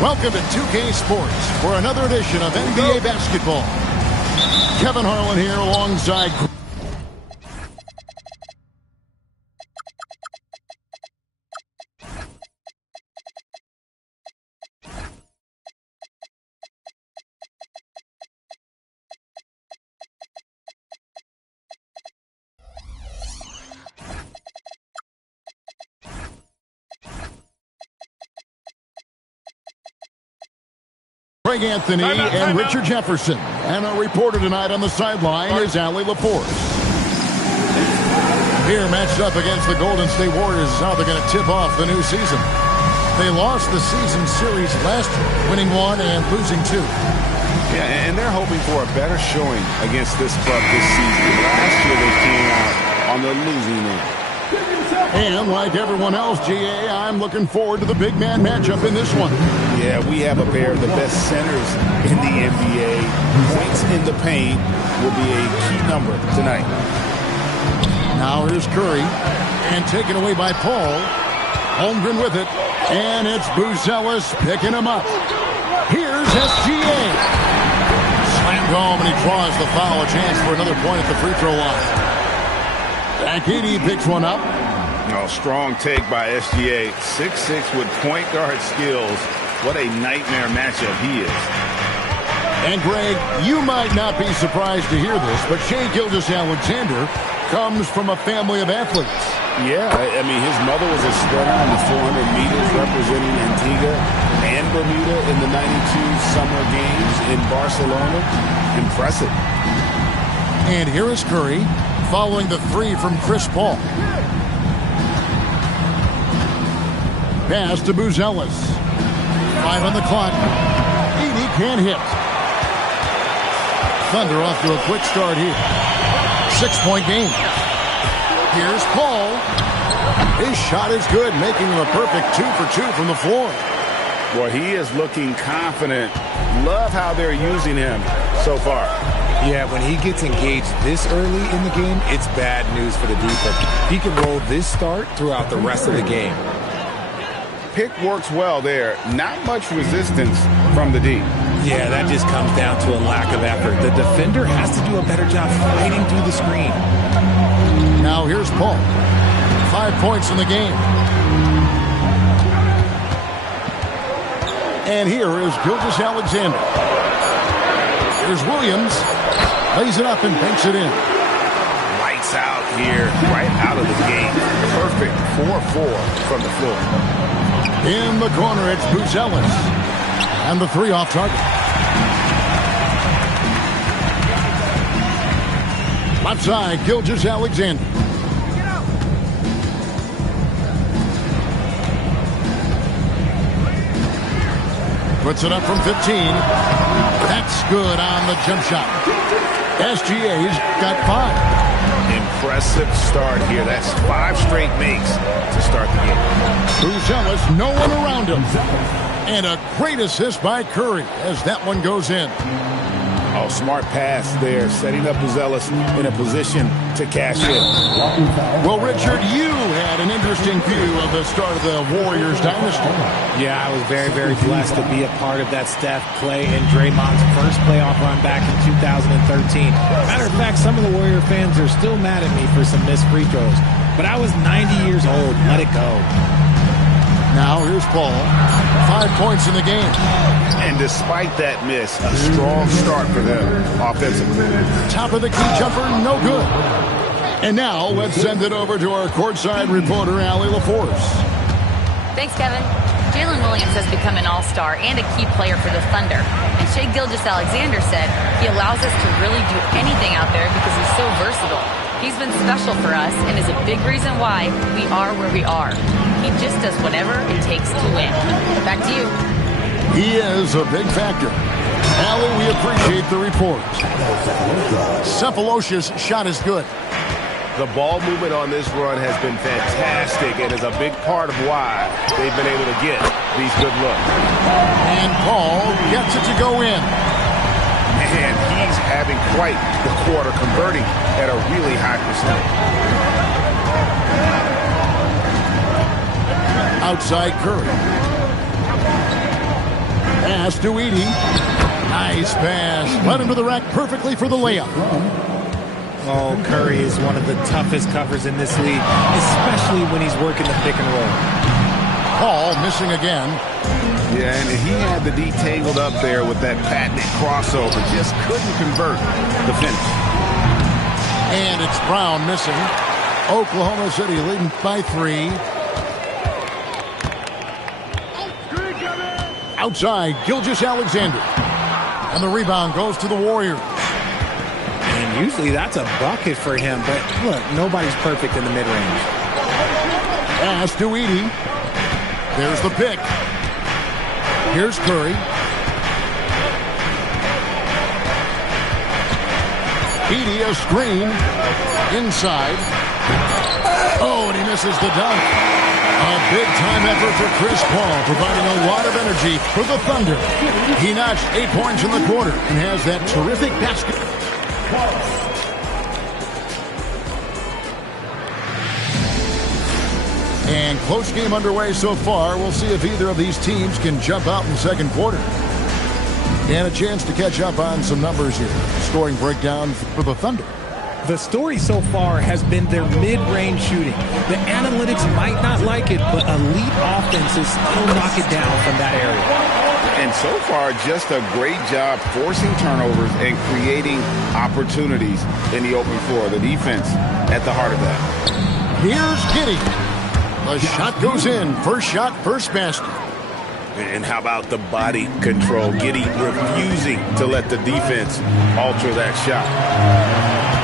Welcome to 2K Sports for another edition of NBA basketball. Kevin Harlan here alongside Greg Anthony and Richard Jefferson. And our reporter tonight on the sideline is Allie LaForce. Here matched up against the Golden State Warriors is how they're going to tip off the new season. They lost the season series last year, winning 1 and losing 2. Yeah, and they're hoping for a better showing against this club this season. Last year they came out on the losing end. And like everyone else, GA, I'm looking forward to the big man matchup in this one. Yeah, we have a pair of the best centers in the NBA. Points in the paint will be a key number tonight. Now here's Curry, and taken away by Paul. Holmgren with it, and it's Buzelis picking him up. Here's SGA. Slammed home, and he draws the foul. A chance for another point at the free throw line. Akidi picks one up. Oh, strong take by SGA. 6'6" with point guard skills. What a nightmare matchup he is. And Greg, you might not be surprised to hear this, but Shai Gilgeous-Alexander comes from a family of athletes. Yeah, I mean, his mother was a sprinter in the 400 meters representing Antigua and Bermuda in the 92 Summer Games in Barcelona. Impressive. And here is Curry following the 3 from Chris Paul. Pass to Buzelis. 5 on the clock. Edey can't hit. Thunder off to a quick start here. 6-point game. Here's Paul. His shot is good, making him a perfect 2 for 2 from the floor. Well, he is looking confident. Love how they're using him so far. Yeah, when he gets engaged this early in the game, it's bad news for the defense. He can roll this start throughout the rest of the game. Pick works well there. Not much resistance from the D. Yeah, that just comes down to a lack of effort. The defender has to do a better job fighting through the screen. Now here's Paul. 5 points in the game. And here is Gilgeous-Alexander. Here's Williams. Lays it up and banks it in. Lights out here, right out of the gate. Perfect 4-4 from the floor. In the corner, it's Buzelis. And the 3 off target. Left side, Gilgeous-Alexander. Puts it up from 15. That's good on the jump shot. SGA's got 5. Impressive start here. That's 5 straight makes to start the game. Buzelis, no one around him. And a great assist by Curry as that one goes in. Oh, smart pass there, setting up Buzelis in a position to cash in. Well, Richard, you had an interesting view of the start of the Warriors dynasty. Yeah, I was very, very blessed to be a part of that Steph, Clay, and Draymond's first playoff run back in 2013. Matter of fact, some of the Warrior fans are still mad at me for some missed free throws. But I was 90 years old. Let it go. Now here's Paul. 5 points in the game. And despite that miss, a strong start for them offensively. Top of the key jumper, no good. And now let's send it over to our courtside reporter, Allie LaForce. Thanks, Kevin. Jalen Williams has become an all-star and a key player for the Thunder. And Shai Gilgeous-Alexander said he allows us to really do anything out there because he's so versatile. He's been special for us and is a big reason why we are where we are. He just does whatever it takes to win. Back to you. He is a big factor. Allie, we appreciate the report. Cephalosha's shot is good. The ball movement on this run has been fantastic and is a big part of why they've been able to get these good looks. And Paul gets it to go in. Man, he's having quite the quarter, converting at a really high percentage. Outside Curry. Pass to Edey. Nice pass. Led him to the rack perfectly for the layup. Oh, Curry is one of the toughest covers in this league, especially when he's working the pick and roll. Paul missing again. Yeah, and he had the D tangled up there with that patented crossover. Just couldn't convert the finish. And it's Brown missing. Oklahoma City leading by 3. Outside, Gilgeous-Alexander. And the rebound goes to the Warriors. And usually that's a bucket for him, but look, nobody's perfect in the mid-range. Pass to Edey. There's the pick. Here's Curry. Edey, a screen. Inside. Oh, and he misses the dunk. A big-time effort for Chris Paul, providing a lot of energy for the Thunder. He notched 8 points in the quarter and has that terrific basket. And close game underway so far. We'll see if either of these teams can jump out in the second quarter. And a chance to catch up on some numbers here. Scoring breakdown for the Thunder. The story so far has been their mid-range shooting. The analytics might not like it, but elite offenses still knock it down from that area. And so far, just a great job forcing turnovers and creating opportunities in the open floor. The defense at the heart of that. Here's Giddey. The shot goes in. First shot, first basket. And how about the body control? Giddey refusing to let the defense alter that shot.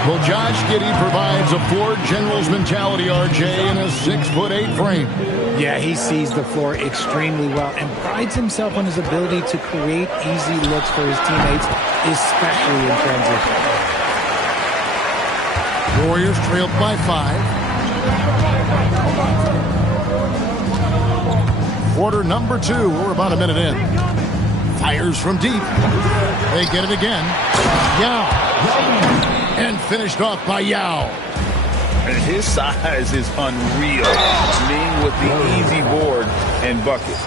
Well, Josh Giddey provides a floor general's mentality, RJ, in a 6'8" frame. Yeah, he sees the floor extremely well and prides himself on his ability to create easy looks for his teammates, especially in transition. Warriors trailed by 5. Quarter number 2. We're about a minute in. Fires from deep. They get it again. Yao. And finished off by Yao. And his size is unreal, being with the easy board and bucket.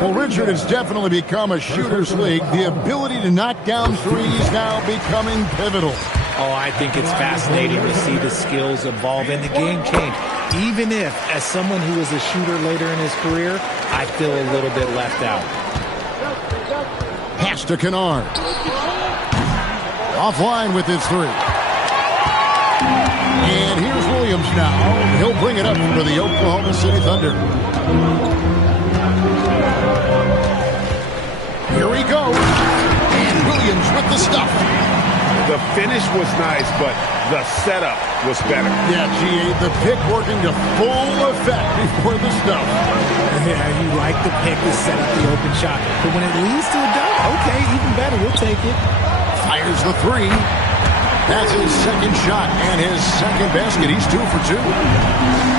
Well, Richard, it's definitely become a shooter's league. The ability to knock down threes now becoming pivotal. Oh, I think it's fascinating to see the skills evolve and the game change. Even if, as someone who was a shooter later in his career, I feel a little bit left out. Pass to Kennard. Offline with his 3. And here's Williams now. He'll bring it up for the Oklahoma City Thunder. Here he goes. And Williams with the stuff. The finish was nice, but the setup was better. Yeah, G.A., the pick working to full effect before the stuff. Yeah, you like the pick to set up the open shot. But when it leads to a dunk, okay, even better. We'll take it. Fires the 3. That's his second shot and his second basket. He's 2 for 2.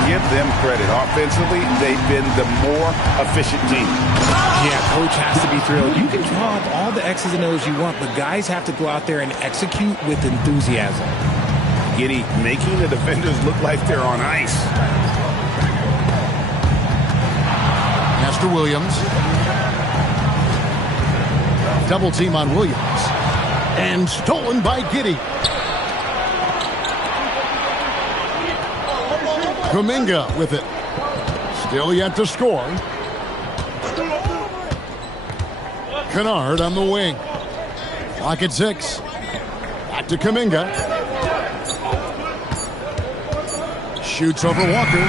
Give them credit. Offensively, they've been the more efficient team. Yeah, coach has to be thrilled. You can draw up all the X's and O's you want, but guys have to go out there and execute with enthusiasm. Giddey making the defenders look like they're on ice. Pass to Williams. Double team on Williams. And stolen by Giddey. Kuminga with it. Still yet to score. Kennard on the wing. Clock at 6. Back to Kuminga. Shoots over Walker.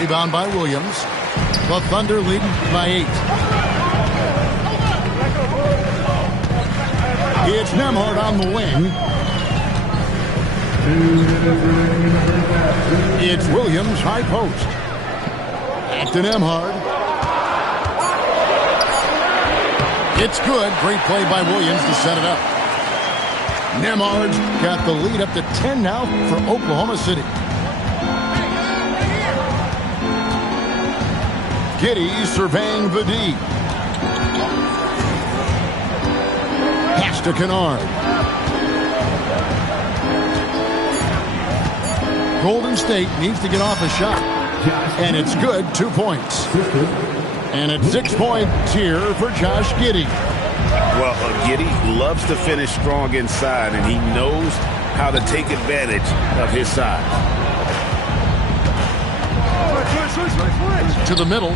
Rebound by Williams. The Thunder leading by 8. It's Nembhard on the wing. It's Williams, high post. Back to Nembhard. It's good. Great play by Williams to set it up. Nembhard's got the lead up to 10 now for Oklahoma City. Giddey surveying the D. Pass to Kennard. Golden State needs to get off a shot. And it's good. 2 points. And it's 6 points here for Josh Giddey. Well, Giddey loves to finish strong inside, and he knows how to take advantage of his size. To the middle.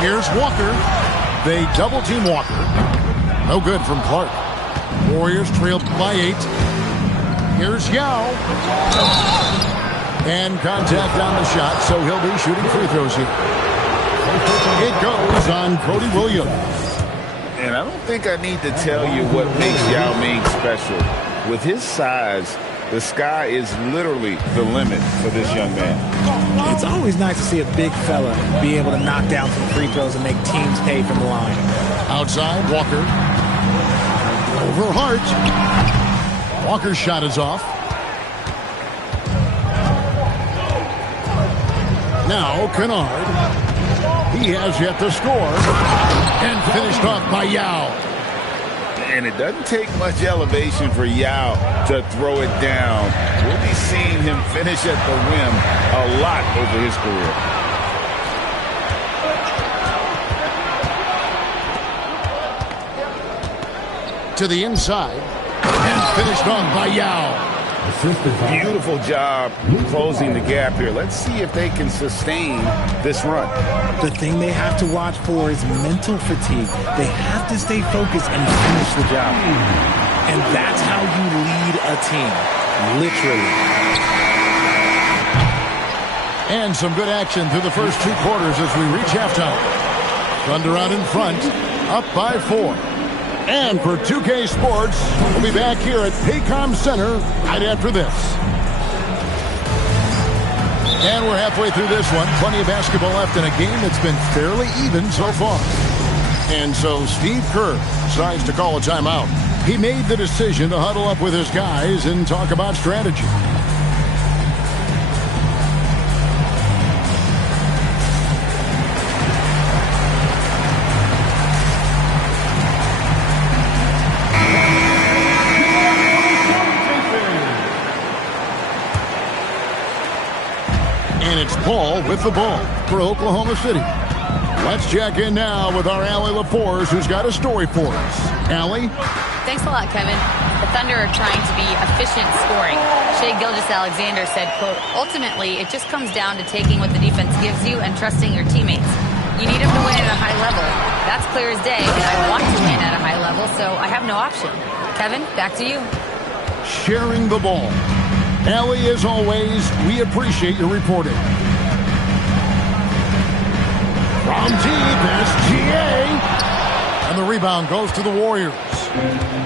Here's Walker. They double-team Walker. No good from Clark. Warriors trailed by 8. Here's Yao. And contact on the shot, so he'll be shooting free throws here. It goes on Cody Williams. And I don't think I need to tell you what makes Yao Ming special. With his size, the sky is literally the limit for this young man. It's always nice to see a big fella be able to knock down some free throws and make teams pay from the line. Outside, Walker. Over Hart. Walker's shot is off. Now Kennard. He has yet to score. And finished off by Yao. And it doesn't take much elevation for Yao to throw it down. We'll be seeing him finish at the rim a lot over his career. To the inside. And finished off by Yao. Beautiful job closing the gap here. Let's see if they can sustain this run. The thing they have to watch for is mental fatigue. They have to stay focused and finish the job. And that's how you lead a team. Literally. And some good action through the first 2 quarters as we reach halftime. Thunder out in front, up by 4. And for 2K Sports, we'll be back here at Paycom Center right after this. And we're halfway through this one. Plenty of basketball left in a game that's been fairly even so far. And so Steve Kerr decides to call a timeout. He made the decision to huddle up with his guys and talk about strategy. It's Paul with the ball for Oklahoma City. Let's check in now with our Allie LaForce, who's got a story for us. Allie? Thanks a lot, Kevin. The Thunder are trying to be efficient scoring. Shai Gilgeous-Alexander said, quote, ultimately, it just comes down to taking what the defense gives you and trusting your teammates. You need them to win at a high level. That's clear as day, and I want to win at a high level, so I have no option. Kevin, back to you. Sharing the ball. Allie, as always, we appreciate your reporting. From deep, SGA. And the rebound goes to the Warriors.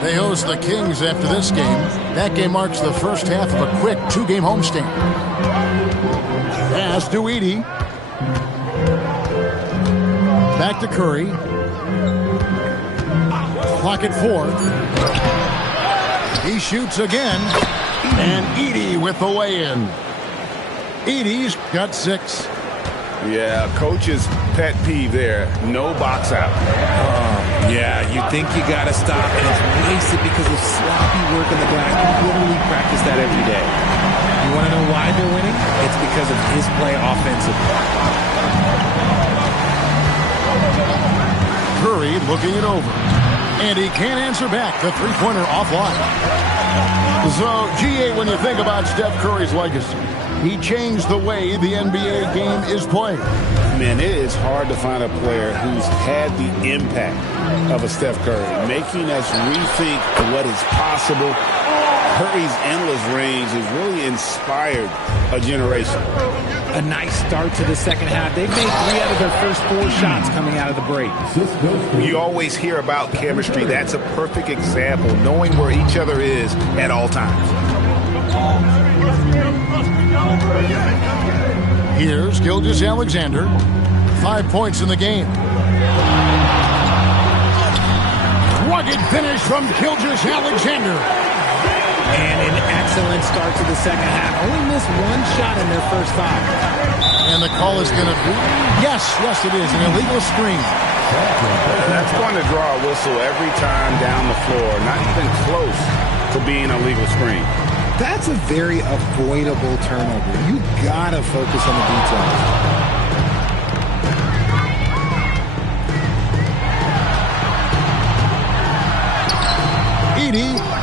They host the Kings after this game. That game marks the first half of a quick 2-game homestand. Pass to Edey. Back to Curry. Clock at 4. He shoots again. And Edey with the lay-in. Edey's got 6. Yeah, coach's pet peeve there. No box out. Yeah, you think you got to stop, and it's wasted because of sloppy work in the glass. You literally practice that every day. You want to know why they're winning? It's because of his play offensively. Curry looking it over. And he can't answer back. The three-pointer offline. So, GA, when you think about Steph Curry's legacy, he changed the way the NBA game is played. Man, it is hard to find a player who's had the impact of a Steph Curry, making us rethink what is possible. Curry's endless range has really inspired a generation. A nice start to the second half. They've made 3 out of their first 4 shots coming out of the break. You always hear about chemistry. That's a perfect example, knowing where each other is at all times. Here's Gilgeous-Alexander. 5 points in the game. Rugged finish from Gilgeous-Alexander. And an excellent start to the second half. Only missed 1 shot in their first 5. And the call is going to be, yes, it is, an illegal screen. That's going to draw a whistle every time down the floor. Not even close to being a legal screen. That's a very avoidable turnover. You got to focus on the details.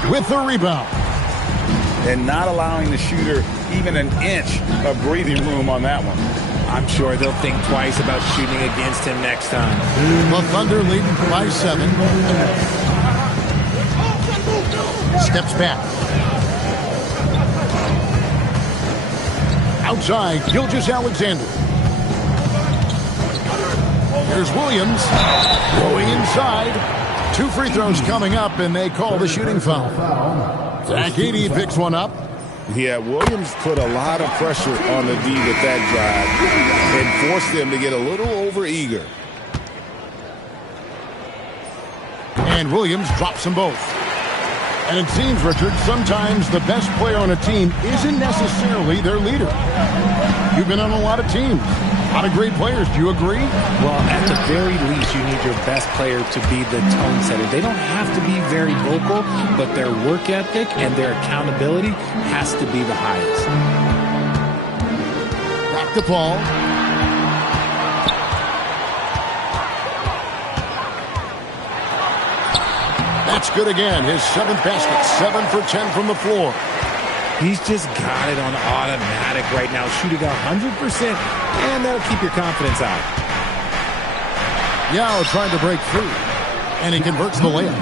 with the rebound. And not allowing the shooter even an inch of breathing room on that one. I'm sure they'll think twice about shooting against him next time. The Thunder leading by 7. Steps back. Outside, Gilgeous-Alexander. Here's Williams going inside. 2 free throws coming up, and they call the shooting foul. Zach Edey picks one up. Yeah, Williams put a lot of pressure on the D with that drive and forced them to get a little over-eager. And Williams drops them both. And it seems, Richard, sometimes the best player on a team isn't necessarily their leader. You've been on a lot of teams. A lot of great players. Do you agree? Well, at the very least, you need your best player to be the tone setter. They don't have to be very vocal, but their work ethic and their accountability has to be the highest. Back to Paul. That's good again. His 7th basket. 7 for 10 from the floor. He's just got it on automatic right now, shooting 100%, and that'll keep your confidence out. Yao trying to break free, and he converts the layup.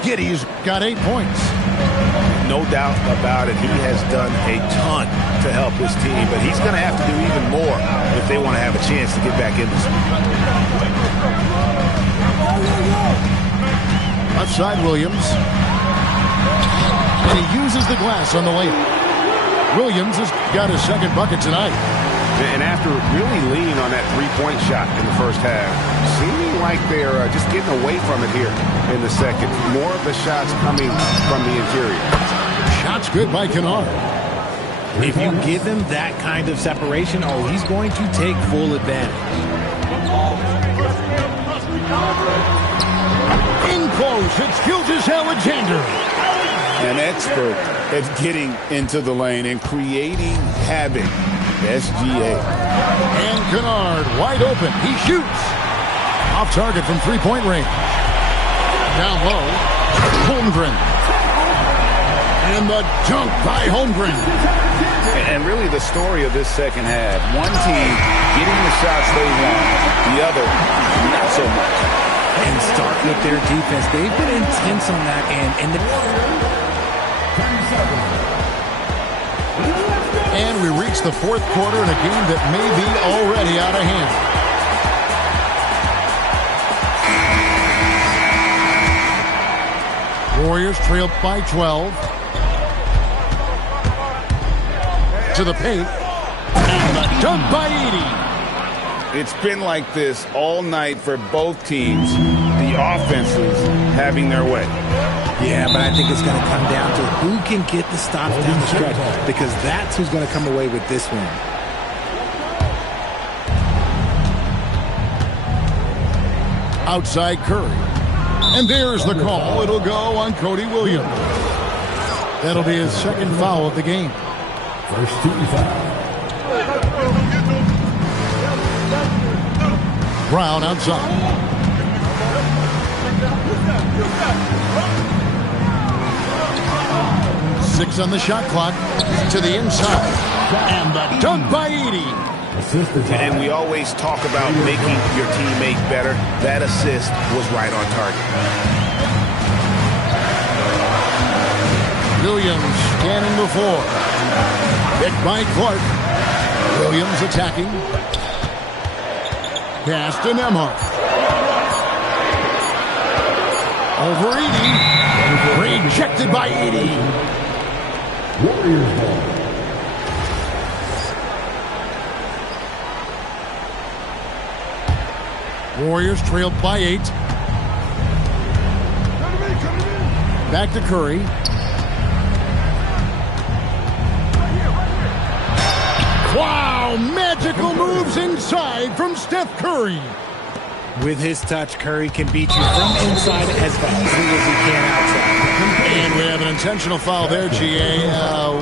Giddey's got 8 points. No doubt about it. He has done a ton to help his team, but he's going to have to do even more if they want to have a chance to get back in this one. Left side, Williams. And he uses the glass on the layup. Williams has got his 2nd bucket tonight. And after really leaning on that three-point shot in the first half, seeming like they're just getting away from it here in the second. More of the shots coming from the interior. Shots good by Kennard. If you give him that kind of separation, he's going to take full advantage. In close, it's Gilgeous-Alexander. An expert at getting into the lane and creating havoc. SGA. And Kennard wide open. He shoots. Off target from 3-point range. Down low. Holmgren. And the dunk by Holmgren. And really the story of this second half. One team getting the shots they want. The other, not so much. And start with their defense. They've been intense on that end. And we reach the 4th quarter in a game that may be already out of hand. Warriors trailed by 12. To the paint. And the dunk by Edey. It's been like this all night for both teams. The offenses having their way. Yeah, but I think it's going to come down to who can get the stops down the stretch, because that's who's going to come away with this one. Outside Curry. And there's the call. It'll go on Cody Williams. That'll be his 2nd foul of the game. First team foul. Brown outside. Six on the shot clock. To the inside. And the dunk by Edey. And we always talk about making your teammate better. That assist was right on target. Williams scanning before. Picked by Clark. Williams attacking. Pass to Nembhard. Over Edey. Rejected by Edey. Warriors ball. Warriors trailed by 8. Back to Curry. Wow, magical moves inside from Steph Curry. With his touch, Curry can beat you from inside as easily as he can outside. And we have an intentional foul there, GA.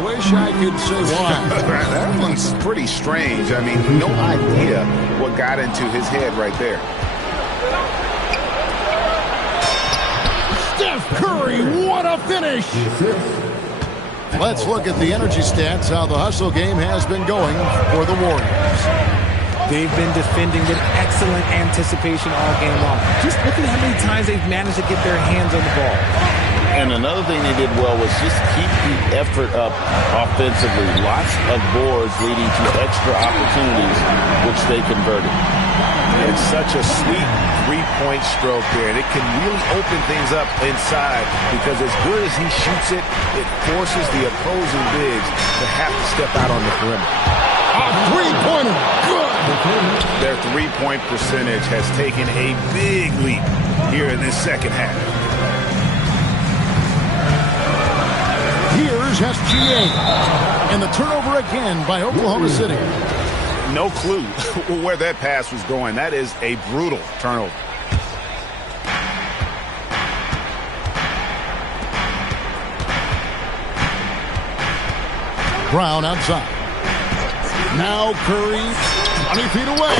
Wish I could say why. That one's pretty strange. I mean, no idea what got into his head right there. Steph Curry, what a finish! Let's look at the energy stats, how the hustle game has been going for the Warriors. They've been defending with excellent anticipation all game long. Just look at how many times they've managed to get their hands on the ball. And another thing they did well was just keep the effort up offensively. Lots of boards leading to extra opportunities, which they converted. It's such a sweet three-point stroke there. And it can really open things up inside because as good as he shoots it, it forces the opposing bigs to have to step out on the perimeter. A three-pointer, good! Their three-point percentage has taken a big leap here in this second half. Here's SGA. And the turnover again by Oklahoma City. No clue where that pass was going. That is a brutal turnover. Brown outside. Now Curry, 20 feet away.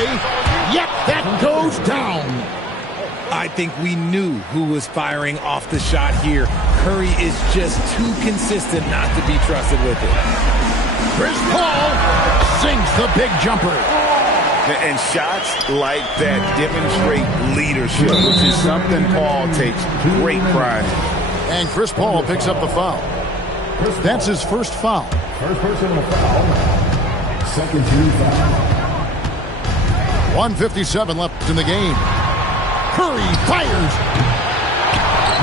Yep, that goes down. I think we knew who was firing off the shot here. Curry is just too consistent not to be trusted with it. Chris Paul sinks the big jumper. And shots like that demonstrate leadership, which is something Paul takes great pride in. And Chris Paul picks up the foul. That's his first foul. First personal foul. Second team foul. 1:57 left in the game. Curry fires.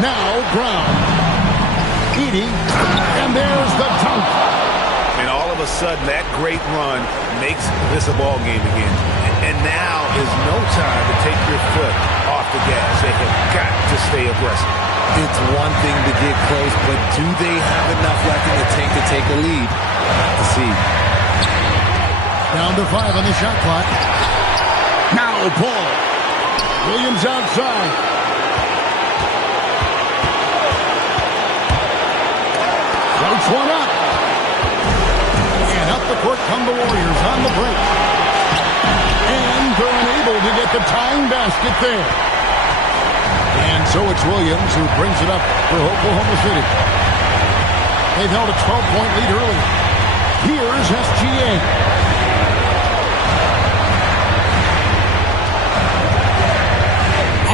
Now Brown. Edie. And there's the dunk. And all of a sudden, that great run makes this a ball game again. And now is no time to take your foot off the gas. They have got to stay aggressive. It's one thing to get close, but do they have enough left in the tank to take a lead? Have to see. Down to 5 on the shot clock. Now Paul. Williams outside. Floats one up. And up the court come the Warriors on the break. And they're unable to get the tying basket there. And so it's Williams who brings it up for Oklahoma City. They've held a 12-point lead early. Here's SGA.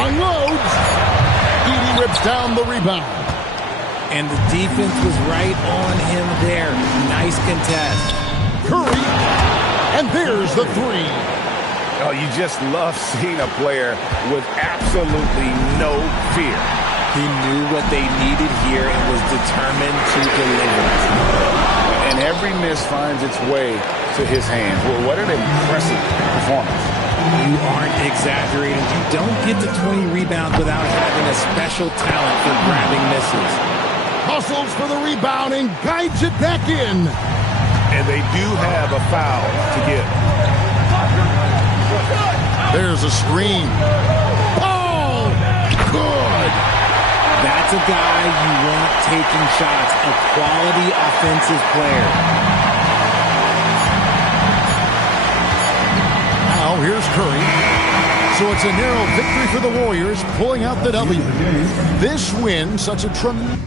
Unloads. Edie rips down the rebound. And the defense was right on him there. Nice contest. Curry. And there's the three. Oh, you just love seeing a player with absolutely no fear. He knew what they needed here and was determined to deliver. And every miss finds its way to his hands. Well, what an impressive performance. You aren't exaggerating. You don't get to 20 rebounds without having a special talent for grabbing misses. Hustles for the rebound and guides it back in. And they do have a foul to give. There's a screen. Oh, good. That's a guy you want taking shots, a quality offensive player. Now here's Curry. So it's a narrow victory for the Warriors, pulling out the W. This win, such a tremendous...